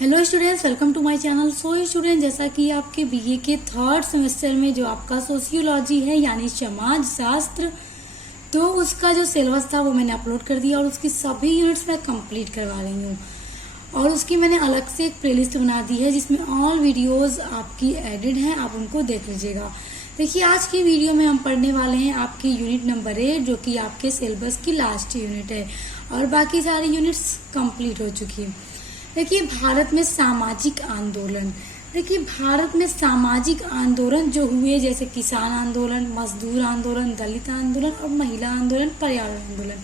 Hello students, welcome to my channel. So student, जैसा कि आपके बीए के थर्ड सेमेस्टर में जो आपका सोशियोलॉजी है यानी समाज शास्त्र, तो उसका जो सिलेबस था वो मैंने अपलोड कर दिया और उसकी सभी यूनिट्स मैं कंप्लीट करवा रही हूँ। और उसकी मैंने अलग से एक प्लेलिस्ट बना दी है जिसमें ऑल वीडियोस आपकी एडिड हैं, आप उनको देख लीजिएगा। देखिए, आज की वीडियो में हम पढ़ने वाले हैं आपकी यूनिट नंबर 8 जो कि आपके सिलेबस की लास्ट यूनिट है और बाकी सारी यूनिट्स कंप्लीट हो चुकी है। देखिए, भारत में सामाजिक आंदोलन। देखिए, भारत में सामाजिक आंदोलन जो हुए जैसे किसान आंदोलन, मजदूर आंदोलन, दलित आंदोलन और महिला आंदोलन, पर्यावरण आंदोलन,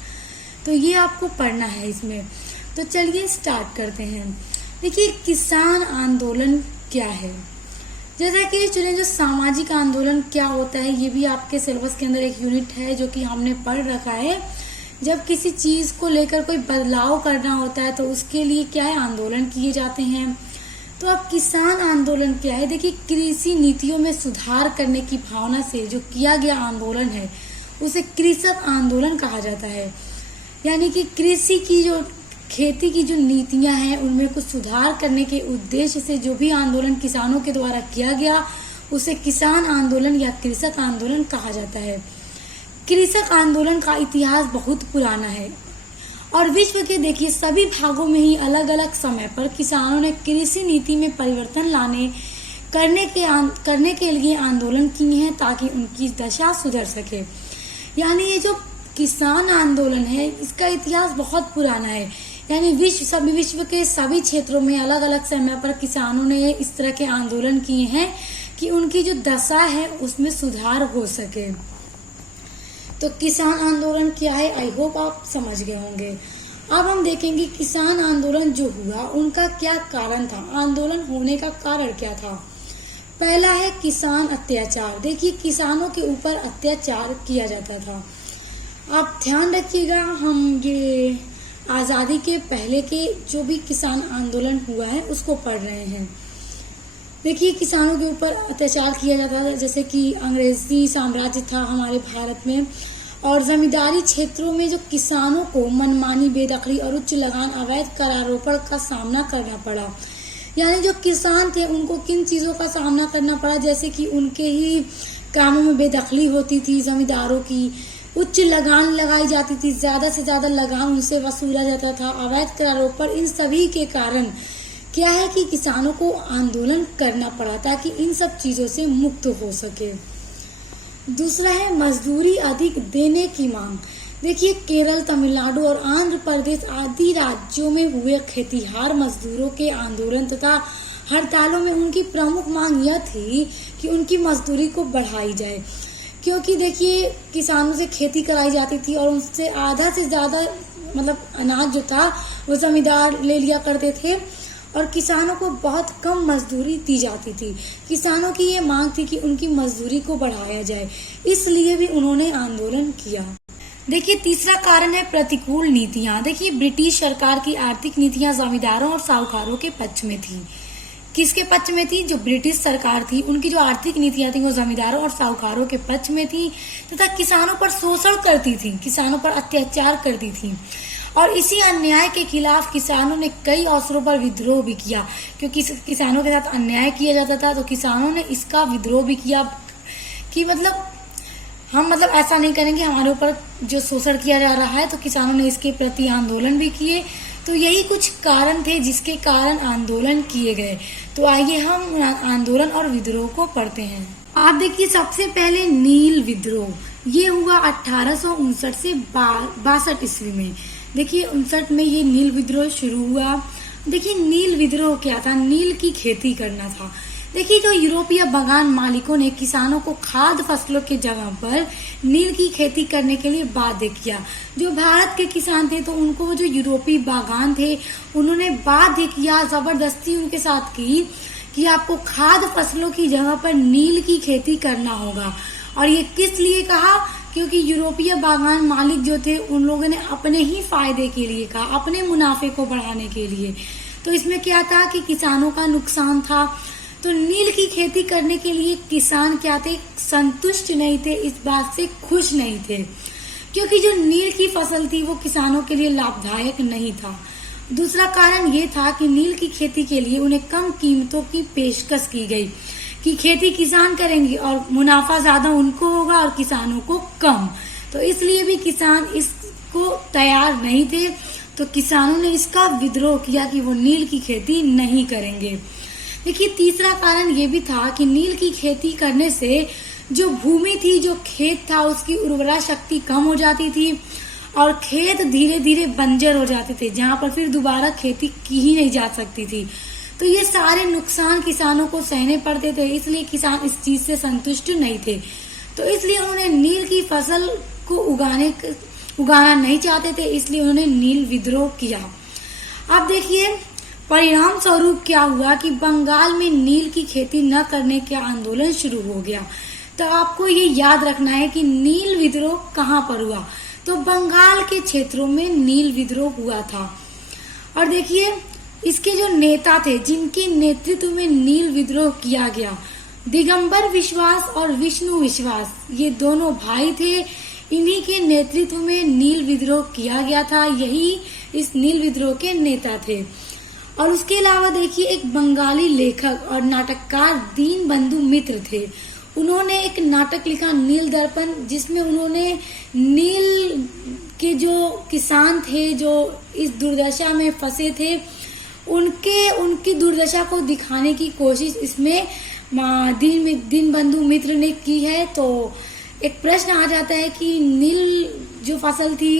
तो ये आपको पढ़ना है इसमें। तो चलिए स्टार्ट करते हैं। देखिए, किसान आंदोलन क्या है। जैसा कि स्टूडेंट, जो सामाजिक आंदोलन क्या होता है ये भी आपके सिलेबस के अंदर एक यूनिट है जो कि हमने पढ़ रखा है। जब किसी चीज को लेकर कोई बदलाव करना होता है तो उसके लिए क्या है, आंदोलन किए जाते हैं। तो अब किसान आंदोलन क्या है। देखिए, कृषि नीतियों में सुधार करने की भावना से जो किया गया आंदोलन है उसे कृषक आंदोलन कहा जाता है। यानी कि कृषि की जो खेती की जो नीतियां हैं उनमें कुछ सुधार करने के उद्देश्य से जो भी आंदोलन किसानों के द्वारा किया गया उसे किसान आंदोलन या कृषक आंदोलन कहा जाता है। कृषक आंदोलन का इतिहास बहुत पुराना है और विश्व के देखिए सभी भागों में ही अलग अलग समय पर किसानों ने कृषि नीति में परिवर्तन करने के लिए आंदोलन किए हैं ताकि उनकी दशा सुधर सके। यानी ये जो किसान आंदोलन है इसका इतिहास बहुत पुराना है। यानी विश्व के सभी क्षेत्रों में अलग अलग समय पर किसानों ने इस तरह के आंदोलन किए हैं कि उनकी जो दशा है उसमें सुधार हो सके। तो किसान आंदोलन क्या है, आई होप आप समझ गए होंगे। अब हम देखेंगे किसान आंदोलन जो हुआ उनका क्या कारण था, आंदोलन होने का कारण क्या था। पहला है किसान अत्याचार। देखिए, किसानों के ऊपर अत्याचार किया जाता था। आप ध्यान रखिएगा, हम ये आजादी के पहले के जो भी किसान आंदोलन हुआ है उसको पढ़ रहे हैं। देखिए, किसानों के ऊपर अत्याचार किया जाता था, जैसे कि अंग्रेजी साम्राज्य था हमारे भारत में और जमींदारी क्षेत्रों में जो किसानों को मनमानी, बेदखली और उच्च लगान, अवैध करारोपण का सामना करना पड़ा। यानी जो किसान थे उनको किन चीजों का सामना करना पड़ा, जैसे कि उनके ही कामों में बेदखली होती थी, जमींदारों की उच्च लगान लगाई जाती थी, ज्यादा से ज्यादा लगान उनसे वसूला जाता था, अवैध करारोपण, इन सभी के कारण क्या है कि किसानों को आंदोलन करना पड़ा ताकि इन सब चीजों से मुक्त हो सके। दूसरा है मजदूरी अधिक देने की मांग। देखिए, केरल, तमिलनाडु और आंध्र प्रदेश आदि राज्यों में हुए खेतिहार मजदूरों के आंदोलन तथा हड़तालों में उनकी प्रमुख मांग यह थी कि उनकी मजदूरी को बढ़ाई जाए। क्योंकि देखिए, किसानों से खेती कराई जाती थी और उनसे आधा से ज्यादा अनाज जो था वो जमींदार ले लिया करते थे और किसानों को बहुत कम मजदूरी दी जाती थी। किसानों की ये मांग थी कि उनकी मजदूरी को बढ़ाया जाए, इसलिए भी उन्होंने आंदोलन किया। देखिए, तीसरा कारण है प्रतिकूल नीतियां। देखिए, ब्रिटिश सरकार की आर्थिक नीतियां जमींदारों और साहूकारों के पक्ष में थी। किसके पक्ष में थी? जो ब्रिटिश सरकार थी उनकी जो आर्थिक नीतियां थी वो जमींदारों और साहूकारों के पक्ष में थी तथा किसानों पर शोषण करती थी, किसानों पर अत्याचार करती थी। और इसी अन्याय के खिलाफ किसानों ने कई अवसरों पर विद्रोह भी किया। क्योंकि किसानों के साथ अन्याय किया जाता था तो किसानों ने इसका विद्रोह भी किया कि हम ऐसा नहीं करेंगे, हमारे ऊपर जो शोषण किया जा रहा है, तो किसानों ने इसके प्रति आंदोलन भी किए। तो यही कुछ कारण थे जिसके कारण आंदोलन किए गए। तो आइए हम आंदोलन और विद्रोह को पढ़ते हैं। आप देखिए, सबसे पहले नील विद्रोह, ये हुआ 1859 से 62 ईस्वी में। देखिए, 59 में ये नील विद्रोह शुरू हुआ। देखिए, नील विद्रोह क्या था, नील की खेती करना था। देखिए, जो यूरोपीय बागान मालिकों ने किसानों को खाद्य फसलों के जगह पर नील की खेती करने के लिए बाध्य किया। जो भारत के किसान थे तो उनको जो यूरोपीय बागान थे उन्होंने बाध्य किया, जबरदस्ती उनके साथ की कि आपको खाद्य फसलों की जगह पर नील की खेती करना होगा। और ये किस लिए कहा? क्योंकि यूरोपीय बागान मालिक जो थे उन लोगों ने अपने ही फायदे के लिए कहा, अपने मुनाफे को बढ़ाने के लिए। तो इसमें क्या था कि किसानों का नुकसान था। तो नील की खेती करने के लिए किसान क्या थे, संतुष्ट नहीं थे, इस बात से खुश नहीं थे, क्योंकि जो नील की फसल थी वो किसानों के लिए लाभदायक नहीं था। दूसरा कारण ये था कि नील की खेती के लिए उन्हें कम कीमतों की पेशकश की गई कि खेती किसान करेंगे और मुनाफा ज्यादा उनको होगा और किसानों को कम। तो इसलिए भी किसान इसको तैयार नहीं थे, तो किसानों ने इसका विद्रोह किया कि वो नील की खेती नहीं करेंगे। देखिए, तीसरा कारण ये भी था कि नील की खेती करने से जो भूमि थी, जो खेत था, उसकी उर्वरा शक्ति कम हो जाती थी और खेत धीरे धीरे बंजर हो जाते थे, जहां पर फिर दोबारा खेती की ही नहीं जा सकती थी। तो ये सारे नुकसान किसानों को सहने पड़ते थे, इसलिए किसान इस चीज से संतुष्ट नहीं थे। तो इसलिए उन्होंने नील की फसल को उगाना नहीं चाहते थे, इसलिए उन्होंने नील विद्रोह किया। अब देखिए परिणाम स्वरूप क्या हुआ कि बंगाल में नील की खेती न करने का आंदोलन शुरू हो गया। तो आपको ये याद रखना है कि नील विद्रोह कहाँ पर हुआ, तो बंगाल के क्षेत्रों में नील विद्रोह हुआ था। और देखिए इसके जो नेता थे, जिनके नेतृत्व में नील विद्रोह किया गया, दिगंबर विश्वास और विष्णु विश्वास, ये दोनों भाई थे। इन्हीं के नेतृत्व में नील विद्रोह किया गया था, यही इस नील विद्रोह के नेता थे। और उसके अलावा देखिए एक बंगाली लेखक और नाटककार दीनबंधु मित्र थे। उन्होंने एक नाटक लिखा नील दर्पण, जिसमें उन्होंने नील के जो किसान थे, जो इस दुर्दशा में फंसे थे, उनकी दुर्दशा को दिखाने की कोशिश इसमें दीनबंधु मित्र ने की है। तो एक प्रश्न आ जाता है कि नील जो फसल थी,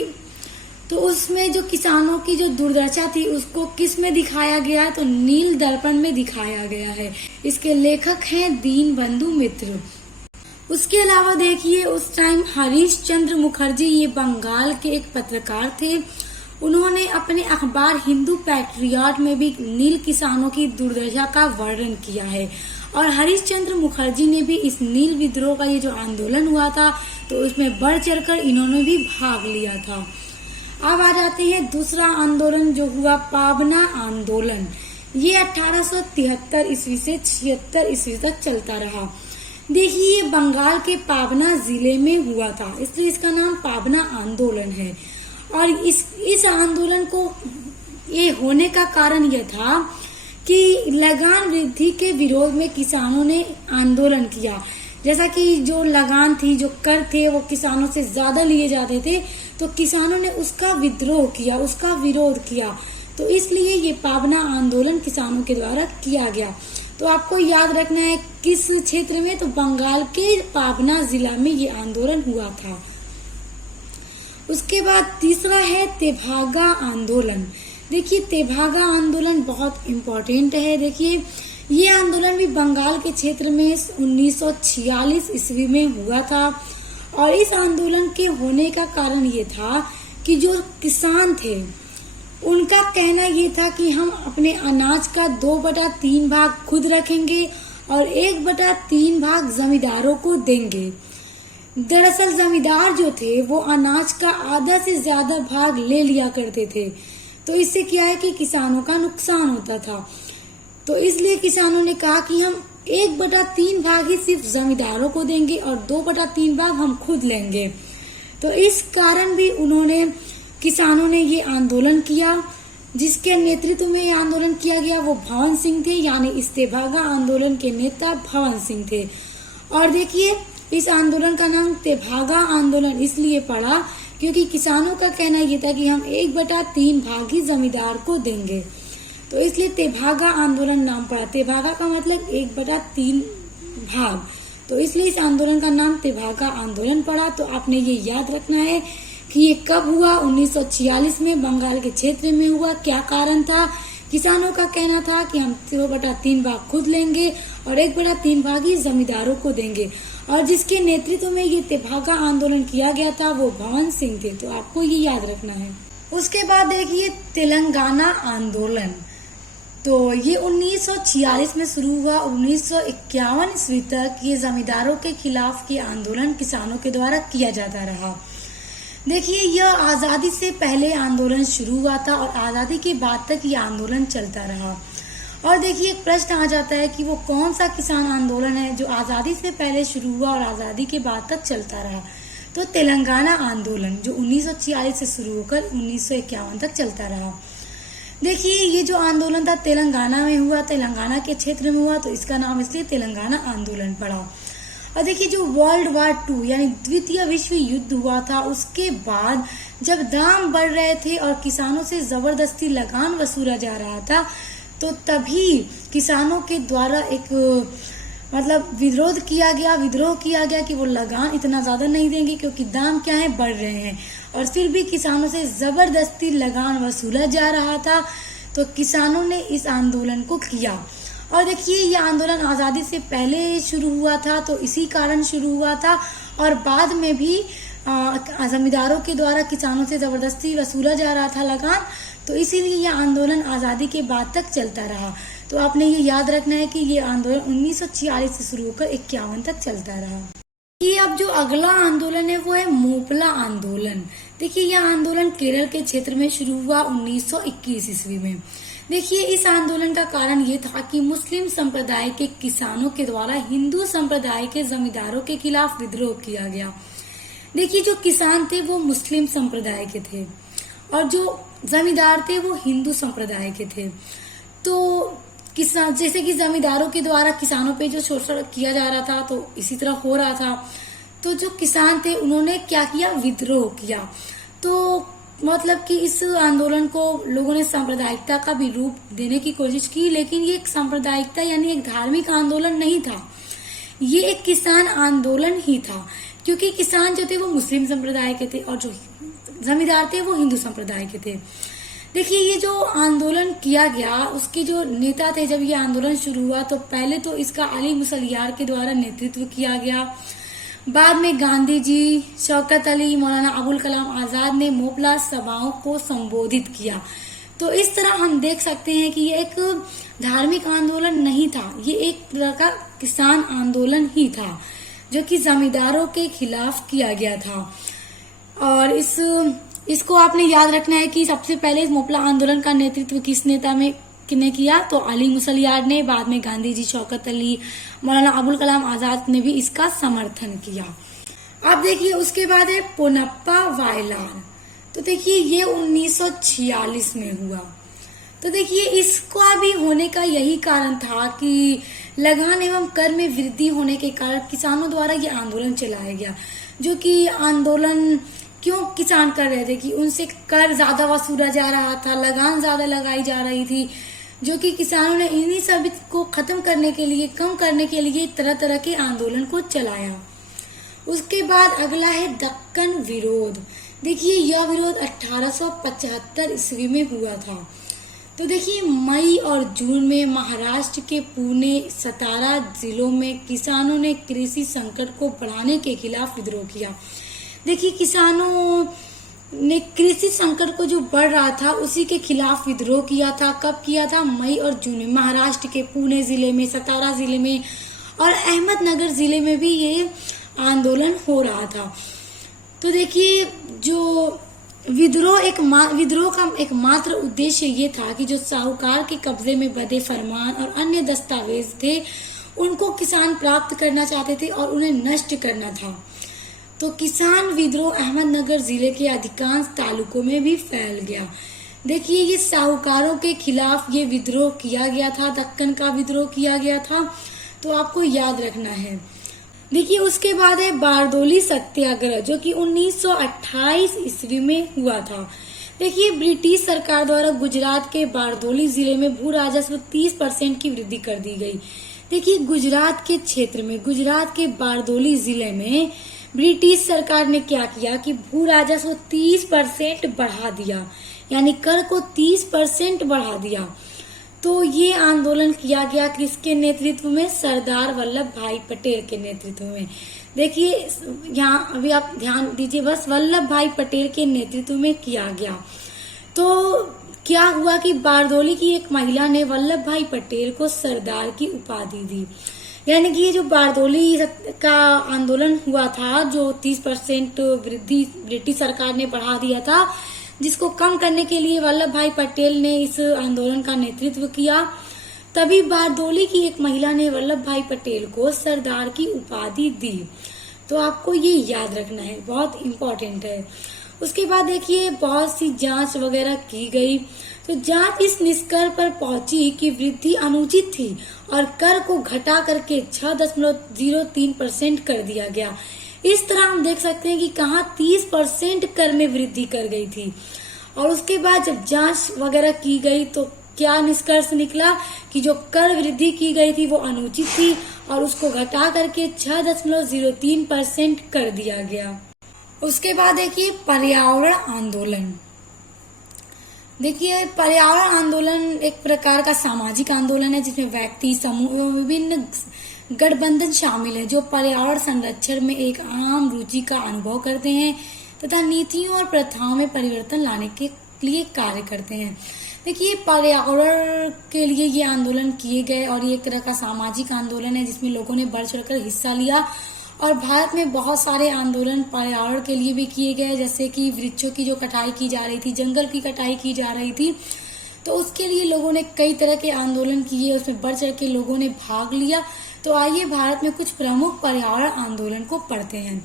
तो उसमें जो किसानों की जो दुर्दशा थी उसको किस में दिखाया गया, तो नील दर्पण में दिखाया गया है। इसके लेखक हैं दीनबंधु मित्र। उसके अलावा देखिए उस टाइम हरीश चंद्र मुखर्जी, ये बंगाल के एक पत्रकार थे। उन्होंने अपने अखबार हिंदू पैट्रियट में भी नील किसानों की दुर्दशा का वर्णन किया है। और हरीश चंद्र मुखर्जी ने भी इस नील विद्रोह का ये जो आंदोलन हुआ था, तो उसमें बढ़ चढ़कर इन्होंने भी भाग लिया था। अब आ जाते हैं दूसरा आंदोलन जो हुआ, पाबना आंदोलन। ये 1873 ईस्वी से 76 ईस्वी तक चलता रहा। देखिए ये बंगाल के पाबना जिले में हुआ था, इसलिए इसका नाम पाबना आंदोलन है। और इस आंदोलन को ये होने का कारण यह था कि लगान वृद्धि के विरोध में किसानों ने आंदोलन किया। जैसा कि जो लगान थी, जो कर थे, वो किसानों से ज्यादा लिए जाते थे, तो किसानों ने उसका विद्रोह किया, उसका विरोध किया। तो इसलिए ये पाबना आंदोलन किसानों के द्वारा किया गया। तो आपको याद रखना है किस क्षेत्र में, तो बंगाल के पाबना जिला में ये आंदोलन हुआ था। उसके बाद तीसरा है तेभागा आंदोलन। देखिए तेभागा आंदोलन बहुत इम्पोर्टेंट है। देखिए ये आंदोलन भी बंगाल के क्षेत्र में 1946 ईस्वी में हुआ था। और इस आंदोलन के होने का कारण ये था कि जो किसान थे, उनका कहना ये था कि हम अपने अनाज का 2/3 भाग खुद रखेंगे और 1/3 भाग जमींदारों को देंगे। दरअसल जमींदार जो थे वो अनाज का आधा से ज्यादा भाग ले लिया करते थे, तो इससे क्या है कि किसानों का नुकसान होता था। तो इसलिए किसानों ने कहा कि हम 1/3 भाग ही सिर्फ जमींदारों को देंगे और 2/3 भाग हम खुद लेंगे। तो इस कारण भी किसानों ने ये आंदोलन किया। जिसके नेतृत्व में ये आंदोलन किया गया वो भवन सिंह थे, यानी इस तेभागा आंदोलन के नेता भवन सिंह थे। और देखिए इस आंदोलन का नाम तेभागा आंदोलन इसलिए पड़ा क्योंकि किसानों का कहना यह था कि हम 1/3 भाग ही जमींदार को देंगे, तो इसलिए तेभागा आंदोलन नाम पड़ा। तेभागा का मतलब 1/3 भाग, तो इसलिए इस आंदोलन का नाम तेभागा आंदोलन पड़ा। तो आपने ये याद रखना है कि ये कब हुआ, 1946 में बंगाल के क्षेत्र में हुआ। क्या कारण था? किसानों का कहना था कि हम 2/3 भाग खुद लेंगे और 1/3 भाग ही जमींदारों को देंगे। और जिसके नेतृत्व में ये तेभागा आंदोलन किया गया था वो भवन सिंह थे। तो आपको ये याद रखना है। उसके बाद देखिए तेलंगाना आंदोलन, तो ये 1946 में शुरू हुआ। 1951 ईस्वी तक ये जमींदारों के खिलाफ ये आंदोलन किसानों के द्वारा किया जाता रहा। देखिए यह आजादी से पहले आंदोलन शुरू हुआ था और आजादी के बाद तक ये आंदोलन चलता रहा। और देखिए एक प्रश्न आ जाता है कि वो कौन सा किसान आंदोलन है जो आजादी से पहले शुरू हुआ और आजादी के बाद तक चलता रहा। तो तेलंगाना आंदोलन जो 1946 से शुरू होकर 1951 तक चलता रहा। देखिए ये जो आंदोलन था तेलंगाना में हुआ, तेलंगाना के क्षेत्र में हुआ, तो इसका नाम इसलिए तेलंगाना आंदोलन पड़ा। और देखिए जो वर्ल्ड वार 2 यानी द्वितीय विश्व युद्ध हुआ था, उसके बाद जब दाम बढ़ रहे थे और किसानों से जबरदस्ती लगान वसूला जा रहा था, तो तभी किसानों के द्वारा एक विद्रोह किया गया कि वो लगान इतना ज्यादा नहीं देंगे क्योंकि दाम क्या है बढ़ रहे हैं, और फिर भी किसानों से जबरदस्ती लगान वसूला जा रहा था। तो किसानों ने इस आंदोलन को किया। और देखिए ये आंदोलन आजादी से पहले शुरू हुआ था, तो इसी कारण शुरू हुआ था, और बाद में भी जमींदारों के द्वारा किसानों से जबरदस्ती वसूला जा रहा था लगान, तो इसीलिए यह आंदोलन आजादी के बाद तक चलता रहा। तो आपने ये याद रखना है कि ये आंदोलन 1946 से शुरू होकर 51 तक चलता रहा। ये अब जो अगला आंदोलन है वो है मोपला आंदोलन। देखिए यह आंदोलन केरल के क्षेत्र में शुरू हुआ 1921 ईस्वी में। देखिए इस आंदोलन का कारण ये था कि मुस्लिम संप्रदाय के किसानों के द्वारा हिंदू संप्रदाय के जमींदारों के खिलाफ विद्रोह किया गया। देखिए जो किसान थे वो मुस्लिम संप्रदाय के थे और जो जमींदार थे वो हिंदू संप्रदाय के थे। तो किसान जैसे कि जमींदारों के द्वारा किसानों पे जो शोषण किया जा रहा था, तो इसी तरह हो रहा था। तो जो किसान थे उन्होंने क्या किया, विद्रोह किया। तो कि इस आंदोलन को लोगों ने सांप्रदायिकता का भी रूप देने की कोशिश की, लेकिन ये एक सांप्रदायिकता यानी एक धार्मिक आंदोलन नहीं था, ये एक किसान आंदोलन ही था। क्योंकि किसान जो थे वो मुस्लिम संप्रदाय के थे और जो जमींदार थे वो हिंदू संप्रदाय के थे। देखिए ये जो आंदोलन किया गया, उसके जो नेता थे, जब ये आंदोलन शुरू हुआ तो पहले तो इसका अली मुसलियार के द्वारा नेतृत्व किया गया। बाद में गांधी जी, शौकत अली, मौलाना अबुल कलाम आजाद ने मोपला सभाओं को संबोधित किया। तो इस तरह हम देख सकते हैं कि ये एक धार्मिक आंदोलन नहीं था, ये एक तरह का किसान आंदोलन ही था जो कि जमींदारों के खिलाफ किया गया था। और इसको आपने याद रखना है कि सबसे पहले इस मोपला आंदोलन का नेतृत्व किस नेता में किसने किया, तो अली मुसलियार ने। बाद में गांधी जी, शौकत अली, मौलाना अबुल कलाम आजाद ने भी इसका समर्थन किया। अब देखिए उसके बाद है पोनप्पा वायलार। तो देखिए ये 1946 में हुआ। तो देखिए इसका भी होने का यही कारण था कि लगान एवं कर में वृद्धि होने के कारण किसानों द्वारा ये आंदोलन चलाया गया। जो कि आंदोलन क्यों किसान कर रहे थे कि उनसे कर ज्यादा वसूला जा रहा था, लगान ज्यादा लगाई जा रही थी, जो कि किसानों ने इन्हीं सब को खत्म करने के लिए, कम करने के लिए तरह तरह के आंदोलन को चलाया। उसके बाद अगला है दक्कन विरोध। देखिए यह विरोध 1875 ईस्वी में हुआ था। तो देखिए मई और जून में महाराष्ट्र के पुणे, सतारा जिलों में किसानों ने कृषि संकट को बढ़ाने के खिलाफ विद्रोह किया। देखिए किसानों ने कृषि संकट को जो बढ़ रहा था उसी के खिलाफ विद्रोह किया था। कब किया था? मई और जून में। महाराष्ट्र के पुणे जिले में, सतारा जिले में और अहमदनगर जिले में भी ये आंदोलन हो रहा था। तो देखिए जो विद्रोह का एकमात्र उद्देश्य ये था कि जो साहूकार के कब्जे में बंधे फरमान और अन्य दस्तावेज थे उनको किसान प्राप्त करना चाहते थे और उन्हें नष्ट करना था। तो किसान विद्रोह अहमदनगर जिले के अधिकांश तालुकों में भी फैल गया। देखिए ये साहूकारों के खिलाफ ये विद्रोह किया गया था, दक्कन का विद्रोह किया गया था, तो आपको याद रखना है। देखिए उसके बाद है बारदोली सत्याग्रह, जो कि 1928 ईस्वी में हुआ था। देखिए ब्रिटिश सरकार द्वारा गुजरात के बारदोली जिले में भू राजस्व 30% की वृद्धि कर दी गई। देखिए गुजरात के क्षेत्र में, गुजरात के बारदोली जिले में ब्रिटिश सरकार ने क्या किया कि भू राजस्व 30% बढ़ा दिया, यानी कर को 30% बढ़ा दिया। तो ये आंदोलन किया गया किसके नेतृत्व में? सरदार वल्लभ भाई पटेल के नेतृत्व में। देखिए यहाँ अभी आप ध्यान दीजिए बस, वल्लभ भाई पटेल के नेतृत्व में किया गया। तो क्या हुआ कि बारदोली की एक महिला ने वल्लभ भाई पटेल को सरदार की उपाधि दी। यानी कि ये जो बारदोली का आंदोलन हुआ था, जो 30% वृद्धि ब्रिटिश सरकार ने बढ़ा दिया था, जिसको कम करने के लिए वल्लभ भाई पटेल ने इस आंदोलन का नेतृत्व किया। तभी बारदोली की एक महिला ने वल्लभ भाई पटेल को सरदार की उपाधि दी। तो आपको ये याद रखना है, बहुत इम्पोर्टेंट है। उसके बाद देखिए बहुत सी जांच वगैरह की गई, तो जांच इस निष्कर्ष पर पहुंची कि वृद्धि अनुचित थी और कर को घटा करके 6.03% कर दिया गया। इस तरह हम देख सकते हैं कि कहाँ 30% कर में वृद्धि कर गई थी। और उसके बाद जब जांच वगैरह की गई तो क्या निष्कर्ष निकला कि जो कर वृद्धि की गई थी वो अनुचित थी और उसको घटा करके 6.03% कर दिया गया। उसके बाद देखिए पर्यावरण आंदोलन। देखिए पर्यावरण आंदोलन एक प्रकार का सामाजिक आंदोलन है जिसमें व्यक्ति, समूह एवं विभिन्न गठबंधन शामिल है जो पर्यावरण संरक्षण में एक आम रुचि का अनुभव करते हैं तथा नीतियों और प्रथाओं में परिवर्तन लाने के लिए कार्य करते हैं। देखिए पर्यावरण के लिए ये आंदोलन किए गए और ये एक तरह का सामाजिक आंदोलन है जिसमें लोगों ने बढ़ चढ़कर हिस्सा लिया। और भारत में बहुत सारे आंदोलन पर्यावरण के लिए भी किए गए, जैसे कि वृक्षों की जो कटाई की जा रही थी, जंगल की कटाई की जा रही थी, तो उसके लिए लोगों ने कई तरह के आंदोलन किए, उसमें बढ़ चढ़ के लोगों ने भाग लिया। तो आइए भारत में कुछ प्रमुख पर्यावरण आंदोलन को पढ़ते हैं।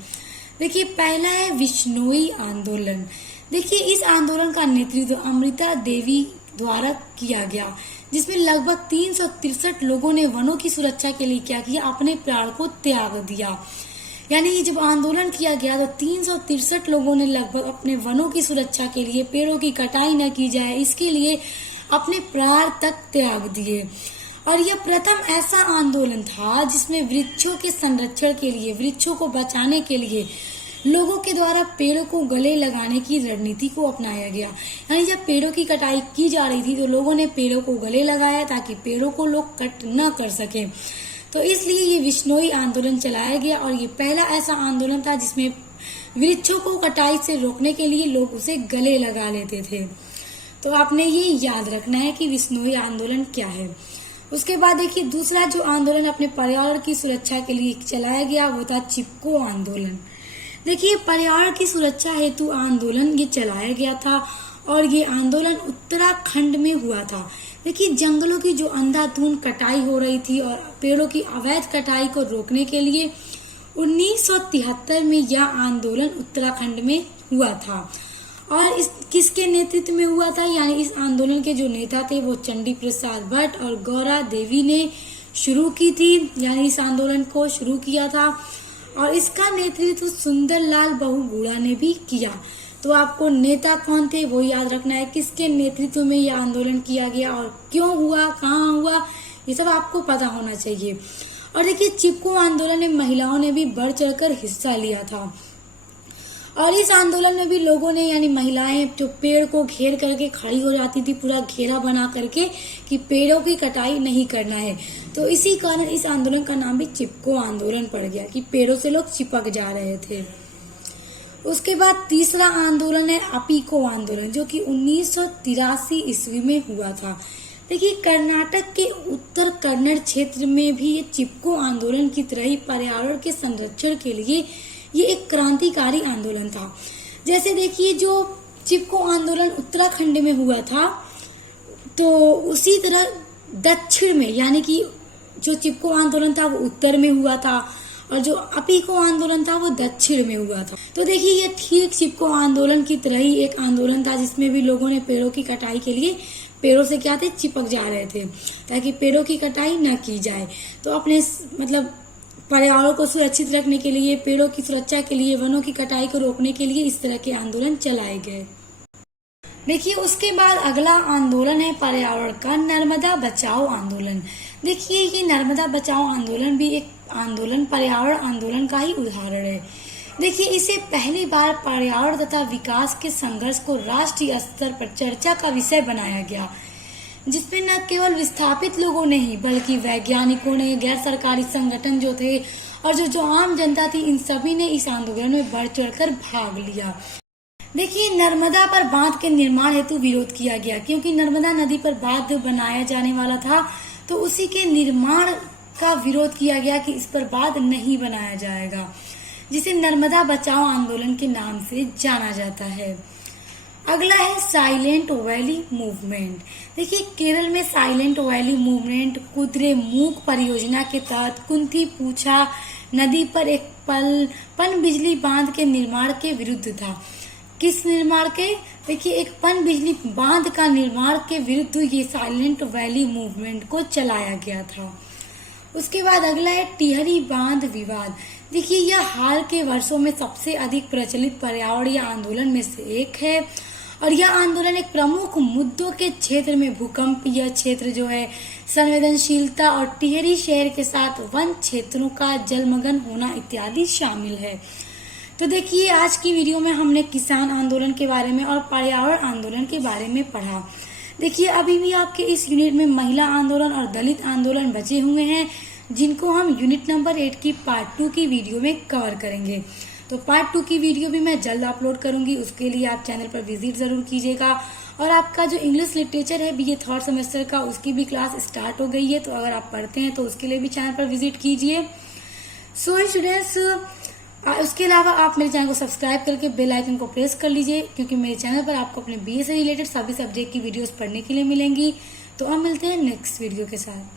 देखिए पहला है विश्नोई आंदोलन। देखिए इस आंदोलन का नेतृत्व अमृता देवी द्वारा किया गया, जिसमें लगभग 363 लोगों ने वनों की सुरक्षा के लिए क्या किया, अपने प्राण को त्याग दिया। यानी जब आंदोलन किया गया तो 363 लोगों ने लगभग अपने वनों की सुरक्षा के लिए, पेड़ों की कटाई न की जाए इसके लिए अपने प्राण तक त्याग दिए। और यह प्रथम ऐसा आंदोलन था जिसमें वृक्षों के संरक्षण के लिए, वृक्षों को बचाने के लिए लोगों के द्वारा पेड़ों को गले लगाने की रणनीति को अपनाया गया। यानी जब पेड़ों की कटाई की जा रही थी तो लोगों ने पेड़ों को गले लगाया ताकि पेड़ों को लोग कट न कर सके। तो इसलिए ये विश्नोई आंदोलन चलाया गया और ये पहला ऐसा आंदोलन था जिसमें वृक्षों को कटाई से रोकने के लिए लोग उसे गले लगा लेते थे। तो आपने ये याद रखना है कि विश्नोई आंदोलन क्या है। उसके बाद देखिए दूसरा जो आंदोलन अपने पर्यावरण की सुरक्षा के लिए चलाया गया वो था चिपको आंदोलन। देखिए पर्यावरण की सुरक्षा हेतु आंदोलन ये चलाया गया था और ये आंदोलन उत्तराखंड में हुआ था। देखिए जंगलों की जो अंधाधुंध कटाई हो रही थी और पेड़ों की अवैध कटाई को रोकने के लिए 1973 में यह आंदोलन उत्तराखंड में हुआ था। और इस किसके नेतृत्व में हुआ था, यानी इस आंदोलन के जो नेता थे वो चंडी प्रसाद भट्ट और गौरा देवी ने शुरू की थी, यानी इस आंदोलन को शुरू किया था। और इसका नेतृत्व सुंदरलाल बहुगुणा ने भी किया। तो आपको नेता कौन थे वो याद रखना है, किसके नेतृत्व में यह आंदोलन किया गया और क्यों हुआ, कहाँ हुआ, ये सब आपको पता होना चाहिए। और देखिए चिपको आंदोलन में महिलाओं ने भी बढ़ चढ़कर हिस्सा लिया था और इस आंदोलन में भी लोगों ने, यानी महिलाएं जो पेड़ को घेर करके खड़ी हो जाती थी, पूरा घेरा बना करके कि पेड़ों की कटाई नहीं करना है। तो इसी कारण इस आंदोलन का नाम भी चिपको आंदोलन पड़ गया कि पेड़ों से लोग चिपक जा रहे थे। उसके बाद तीसरा आंदोलन है अपीको आंदोलन, जो कि 1983 ईस्वी में हुआ था। देखिए कर्नाटक के उत्तर कन्नड़ क्षेत्र में भी ये चिपको आंदोलन की तरह ही पर्यावरण के संरक्षण के लिए ये एक क्रांतिकारी आंदोलन था। जैसे देखिए जो चिपको आंदोलन उत्तराखंड में हुआ था तो उसी तरह दक्षिण में, यानी कि जो चिपको आंदोलन था वो उत्तर में हुआ था और जो अपीको आंदोलन था वो दक्षिण में हुआ था। तो देखिए ये ठीक चिपको आंदोलन की तरह ही एक आंदोलन था जिसमें भी लोगों ने पेड़ों की कटाई के लिए पेड़ों से क्या थे, चिपक जा रहे थे ताकि पेड़ों की कटाई न की जाए। तो अपने मतलब पर्यावरण को सुरक्षित रखने के लिए, पेड़ों की सुरक्षा के लिए, वनों की कटाई को रोकने के लिए इस तरह के आंदोलन चलाए गए। देखिए उसके बाद अगला आंदोलन है पर्यावरण का नर्मदा बचाओ आंदोलन। देखिए ये नर्मदा बचाओ आंदोलन भी एक आंदोलन, पर्यावरण आंदोलन का ही उदाहरण है। देखिए इसे पहली बार पर्यावरण तथा विकास के संघर्ष को राष्ट्रीय स्तर पर चर्चा का विषय बनाया गया, जिसमें न केवल विस्थापित लोगों ने ही बल्कि वैज्ञानिकों ने, गैर सरकारी संगठन जो थे और जो आम जनता थी, इन सभी ने इस आंदोलन में बढ़ चढ़कर भाग लिया। देखिए नर्मदा पर बांध के निर्माण हेतु विरोध किया गया, क्योंकि नर्मदा नदी पर बांध बनाया जाने वाला था तो उसी के निर्माण का विरोध किया गया कि इस पर बांध नहीं बनाया जाएगा, जिसे नर्मदा बचाओ आंदोलन के नाम से जाना जाता है। अगला है साइलेंट वैली मूवमेंट। देखिए केरल में साइलेंट वैली मूवमेंट कुद्रे मूक परियोजना के तहत कुंती पूछा नदी पर एक पन बिजली बांध के निर्माण के विरुद्ध था। किस निर्माण के? देखिए, एक पन बिजली बांध का निर्माण के विरुद्ध ये साइलेंट वैली मूवमेंट को चलाया गया था। उसके बाद अगला है टिहरी बांध विवाद। देखिए, यह हाल के वर्षों में सबसे अधिक प्रचलित पर्यावरणीय आंदोलन में से एक है और यह आंदोलन एक प्रमुख मुद्दों के क्षेत्र में भूकंप, यह क्षेत्र जो है संवेदनशीलता और टिहरी शहर के साथ वन क्षेत्रों का जलमग्न होना इत्यादि शामिल है। तो देखिए, आज की वीडियो में हमने किसान आंदोलन के बारे में और पर्यावरण आंदोलन के बारे में पढ़ा। देखिए, अभी भी आपके इस यूनिट में महिला आंदोलन और दलित आंदोलन बचे हुए हैं, जिनको हम यूनिट नंबर 8 की पार्ट 2 की वीडियो में कवर करेंगे। तो पार्ट 2 की वीडियो भी मैं जल्द अपलोड करूंगी, उसके लिए आप चैनल पर विजिट जरूर कीजिएगा। और आपका जो इंग्लिश लिटरेचर है बीए 3rd सेमेस्टर का, उसकी भी क्लास स्टार्ट हो गई है, तो अगर आप पढ़ते हैं तो उसके लिए भी चैनल पर विजिट कीजिए। सो स्टूडेंट्स, उसके अलावा आप मेरे चैनल को सब्सक्राइब करके बेल आइकन को प्रेस कर लीजिए, क्योंकि मेरे चैनल पर आपको अपने बीए से रिलेटेड सभी सब्जेक्ट की वीडियोस पढ़ने के लिए मिलेंगी। तो अब मिलते हैं नेक्स्ट वीडियो के साथ।